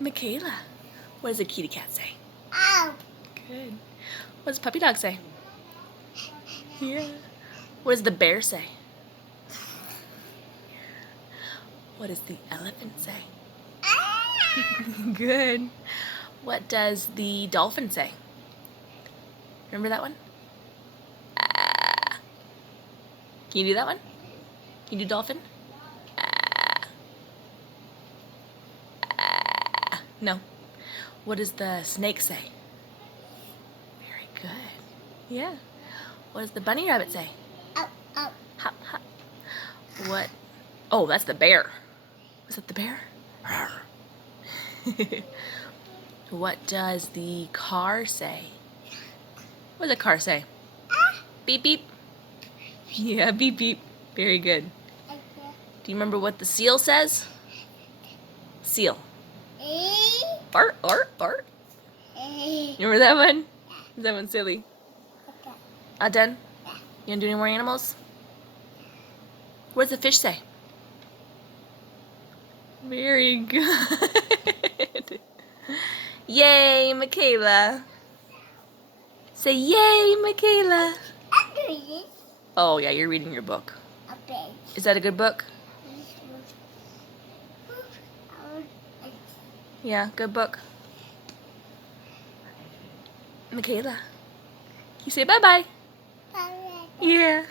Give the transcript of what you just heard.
Michaela, what does a kitty cat say? Ow. Good. What does a puppy dog say? Yeah. What does the bear say? What does the elephant say? Good. What does the dolphin say? Remember that one? Ah. Can you do that one? Can you do dolphin? Ah. Ah. No. What does the snake say? Very good. Yeah. What does the bunny rabbit say? Ow. Ow. Hop, hop. What? Oh, that's the bear. Is that the bear? What does the car say? What does a car say? Beep, beep. Yeah, beep, beep. Very good. Do you remember what the seal says? Seal. Fart, fart, fart. You remember that one? Is that one silly? Done? You gonna do any more animals? What does the fish say? Very good. Yay, Michaela. Say yay, Michaela. Oh yeah, you're reading your book. Is that a good book? Yeah, good book. Michaela, you say bye-bye. Bye. Yeah.